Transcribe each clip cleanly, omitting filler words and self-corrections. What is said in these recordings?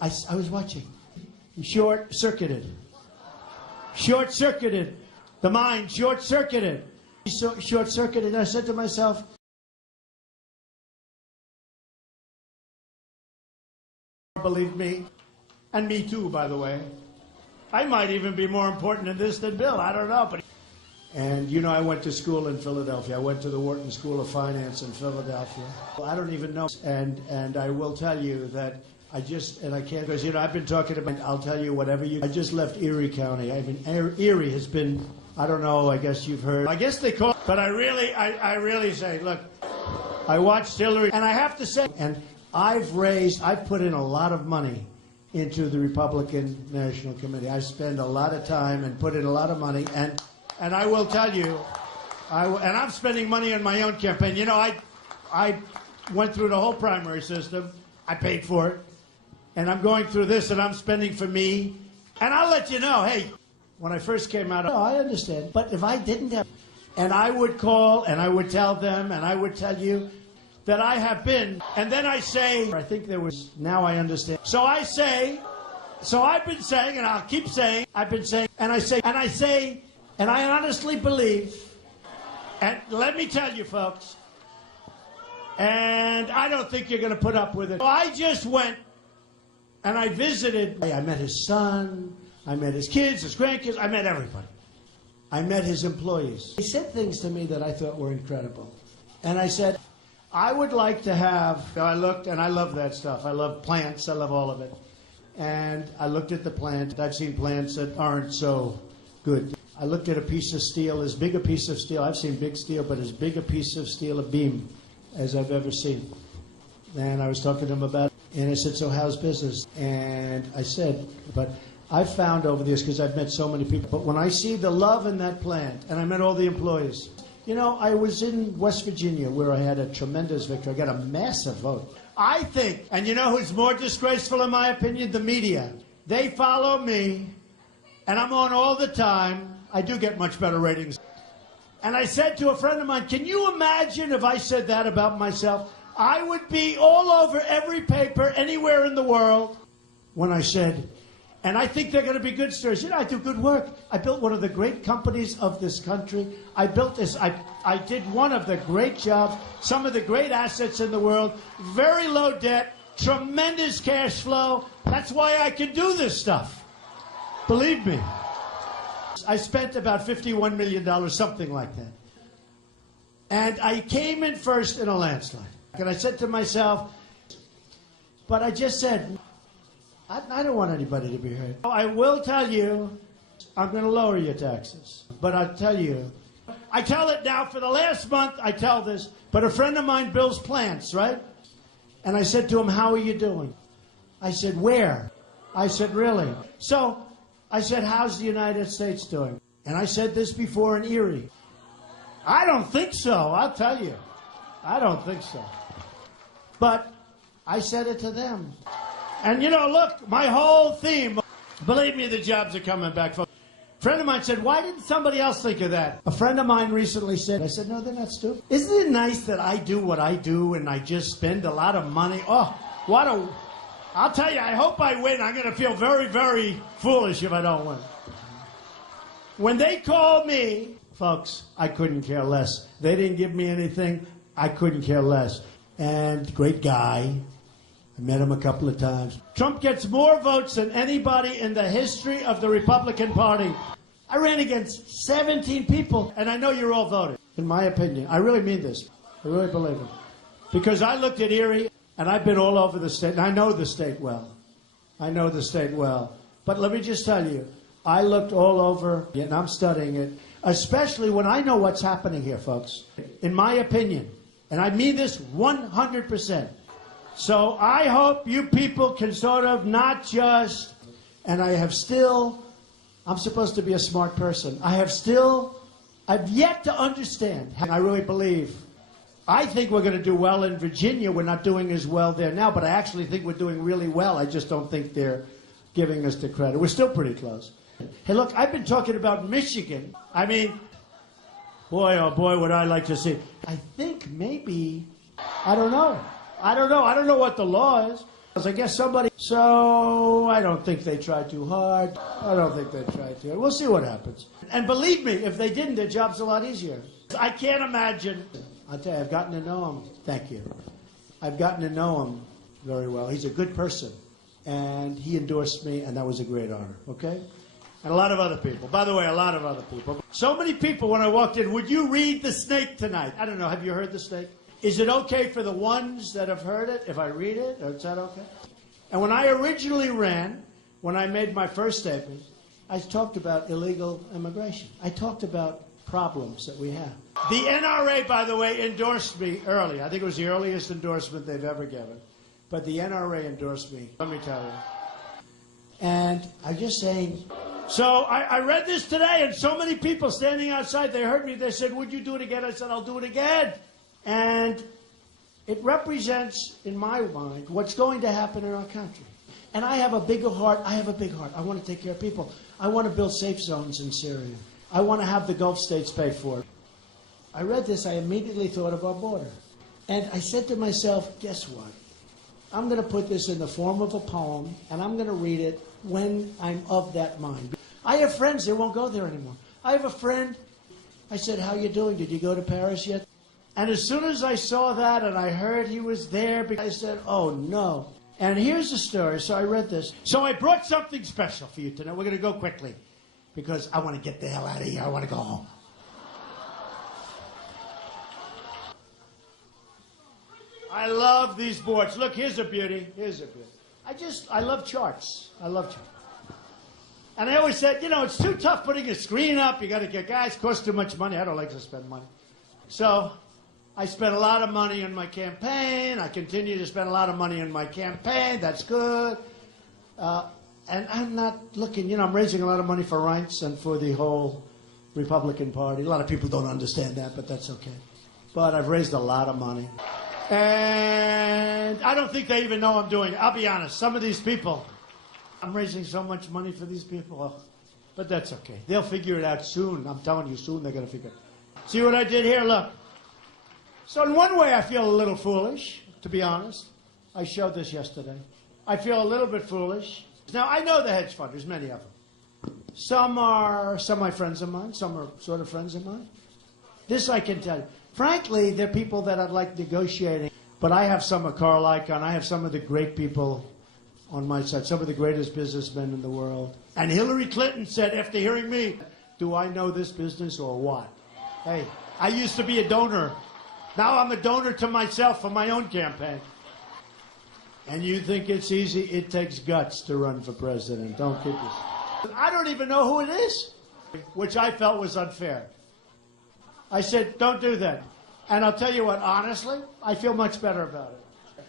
I was watching. Short-circuited. Short-circuited. The mind short-circuited. Short-circuited. I said to myself, believe me, and me too, by the way. I might even be more important in this than Bill. I don't know. And, you know, I went to school in Philadelphia. I went to the Wharton School of Finance in Philadelphia. I don't even know. And I will tell you that I can't, because, you know, I've been talking about, I'll tell you whatever I just left Erie County. I mean, Erie has been, I don't know, I guess you've heard. I guess they call, but I really say, look, I watched Hillary, and I have to say, and I've put in a lot of money into the Republican National Committee. I spend a lot of time and put in a lot of money, and I will tell you, and I'm spending money on my own campaign. You know, I went through the whole primary system. I paid for it. And I'm going through this, and I'm spending for me. And I'll let you know, hey, when I first came out, I understand. But if I didn't have, and I would call, and I would tell them, and I would tell you that I have been, and then I say, I think there was, now I understand. So I say, so I've been saying, and I'll keep saying, I've been saying, and I say, and I honestly believe, and let me tell you, folks, and I don't think you're going to put up with it. So I just went, and I visited. I met his son. I met his kids, his grandkids. I met everybody. I met his employees. He said things to me that I thought were incredible. And I said, I would like to have, I looked, and I love that stuff. I love plants. I love all of it. And I looked at the plant. I've seen plants that aren't so good. I looked at a piece of steel, as big a piece of steel. I've seen big steel, but as big a piece of steel, a beam, as I've ever seen. And I was talking to him about it. And I said, so how's business? And I said, but I've found over the years, because I've met so many people, but when I see the love in that plant, and I met all the employees, you know, I was in West Virginia where I had a tremendous victory. I got a massive vote. I think, and you know who's more disgraceful in my opinion? The media. They follow me, and I'm on all the time. I do get much better ratings. And I said to a friend of mine, can you imagine if I said that about myself? I would be all over every paper anywhere in the world when I said, and I think they're going to be good stories. You know, I do good work. I built one of the great companies of this country. I built this. I did one of the great jobs, some of the great assets in the world, very low debt, tremendous cash flow. That's why I can do this stuff. Believe me. I spent about $51 million, something like that. And I came in first in a landslide. And I said to myself, but I just said, I don't want anybody to be hurt. I will tell you, I'm going to lower your taxes. But I'll tell you, I tell it now for the last month, I tell this, but a friend of mine builds plants, right? And I said to him, how are you doing? I said, where? I said, really? So I said, how's the United States doing? And I said this before in Erie. I don't think so, I'll tell you. I don't think so. But I said it to them. And, you know, look, my whole theme, believe me, the jobs are coming back. A friend of mine said, why didn't somebody else think of that? A friend of mine recently said, I said, no, they're not stupid. Isn't it nice that I do what I do and I just spend a lot of money? Oh, I'll tell you, I hope I win. I'm going to feel very, very foolish if I don't win. When they called me, folks, I couldn't care less. They didn't give me anything. I couldn't care less. And great guy. I met him a couple of times. Trump gets more votes than anybody in the history of the Republican Party. I ran against 17 people, and I know you're all voted, in my opinion. I really mean this. I really believe it. Because I looked at Erie, and I've been all over the state, and I know the state well. I know the state well. But let me just tell you, I looked all over, and I'm studying it, especially when I know what's happening here, folks. In my opinion, and I mean this 100%. So I hope you people can sort of not just, and I'm supposed to be a smart person. I've yet to understand. I really believe. I think we're going to do well in Virginia. We're not doing as well there now, but I actually think we're doing really well. I just don't think they're giving us the credit. We're still pretty close. Hey, look, I've been talking about Michigan. I mean, boy, oh boy, would I like to see. I think maybe, I don't know. I don't know what the law is. I guess somebody... So, I don't think they tried too hard. I don't think they tried too hard. We'll see what happens. And believe me, if they didn't, their job's a lot easier. I can't imagine... I'll tell you, I've gotten to know him. Thank you. I've gotten to know him very well. He's a good person. And he endorsed me, and that was a great honor, okay? And a lot of other people. By the way, a lot of other people. So many people, when I walked in, would you read The Snake tonight? I don't know, have you heard The Snake? Is it okay for the ones that have heard it, if I read it? Or is that okay? And when I originally ran, when I made my first statement, I talked about illegal immigration. I talked about problems that we have. The NRA, by the way, endorsed me early. I think it was the earliest endorsement they've ever given. But the NRA endorsed me, let me tell you. And I'm just saying... So I read this today, and so many people standing outside, they heard me, they said, would you do it again? I said, I'll do it again. And it represents, in my mind, what's going to happen in our country. And I have a bigger heart. I have a big heart. I want to take care of people. I want to build safe zones in Syria. I want to have the Gulf states pay for it. I read this, I immediately thought of our border. And I said to myself, guess what? I'm going to put this in the form of a poem, and I'm going to read it when I'm of that mind. I have friends that won't go there anymore. I have a friend, I said, how you doing? Did you go to Paris yet? And as soon as I saw that and I heard he was there, I said, oh no. And here's the story. So I read this. So I brought something special for you tonight. We're going to go quickly because I want to get the hell out of here. I want to go home. I love these boards. Look, here's a beauty. Here's a beauty. I love charts. I love charts. And I always said, you know, it's too tough putting a screen up. You got to get guys, cost too much money. I don't like to spend money. So I spent a lot of money on my campaign. I continue to spend a lot of money on my campaign. That's good. And I'm not looking, you know, I'm raising a lot of money for rights and for the whole Republican Party. A lot of people don't understand that, but that's okay. But I've raised a lot of money. And I don't think they even know I'm doing it. I'll be honest. Some of these people, I'm raising so much money for these people. Oh, but that's okay. They'll figure it out soon. I'm telling you, soon they're going to figure it out. See what I did here? Look. So in one way, I feel a little foolish, to be honest. I showed this yesterday. I feel a little bit foolish. Now, I know the hedge funders, many of them. Some are my friends of mine. Some are sort of friends of mine. This I can tell you. Frankly, they're people that I'd like negotiating. But I have some of Carl Icahn. I have some of the great people on my side, some of the greatest businessmen in the world. And Hillary Clinton said, after hearing me, do I know this business or what? Hey, I used to be a donor. Now I'm a donor to myself for my own campaign. And you think it's easy? It takes guts to run for president. Don't kid yourself. I don't even know who it is, which I felt was unfair. I said, don't do that. And I'll tell you what, honestly, I feel much better about it.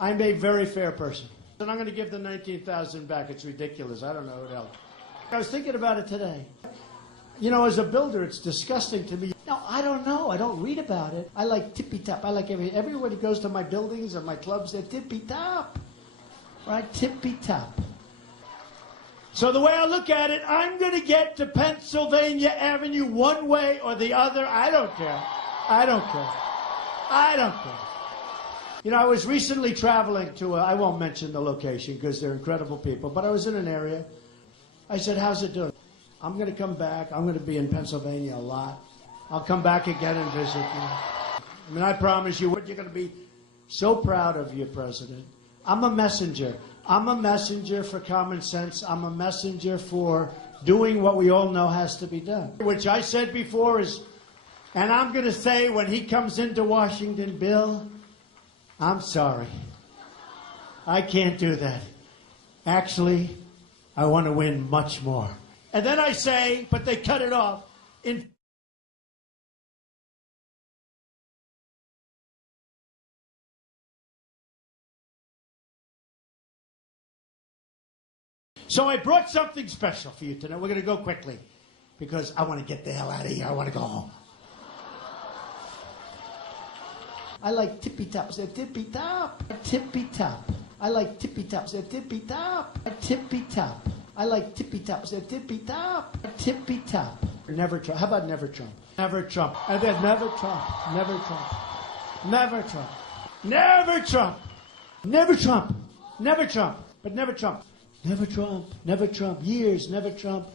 I'm a very fair person. And I'm going to give the $19,000 back. It's ridiculous. I don't know what else. I was thinking about it today. You know, as a builder, it's disgusting to me. No, I don't know. I don't read about it. I like tippy-top. I like everybody goes to my buildings and my clubs, they're tippy-top. Right? Tippy-top. So the way I look at it, I'm going to get to Pennsylvania Avenue one way or the other. I don't care. I don't care. I don't care. You know, I was recently traveling to I won't mention the location because they're incredible people, but I was in an area. I said, how's it doing? I'm going to come back. I'm going to be in Pennsylvania a lot. I'll come back again and visit you. I mean, I promise you, you're going to be so proud of your president. I'm a messenger. I'm a messenger for common sense. I'm a messenger for doing what we all know has to be done. Which I said before is, and I'm going to say when he comes into Washington, Bill, I'm sorry. I can't do that. Actually, I want to win much more. And then I say, but they cut it off. So I brought something special for you tonight. We're going to go quickly because I want to get the hell out of here. I want to go home. I like tippy-tops. They're tippy-top. Tippy-top. I like tippy-tops. They're tippy-top. Tippy-top. I like tippy-tops. They're tippy-top. Tippy-top. Never Trump. How about never Trump? Never Trump. And then never Trump. Never Trump. Never Trump. Never Trump. Never Trump. Never Trump, but never Trump. Never Trump, never Trump, years, never Trump.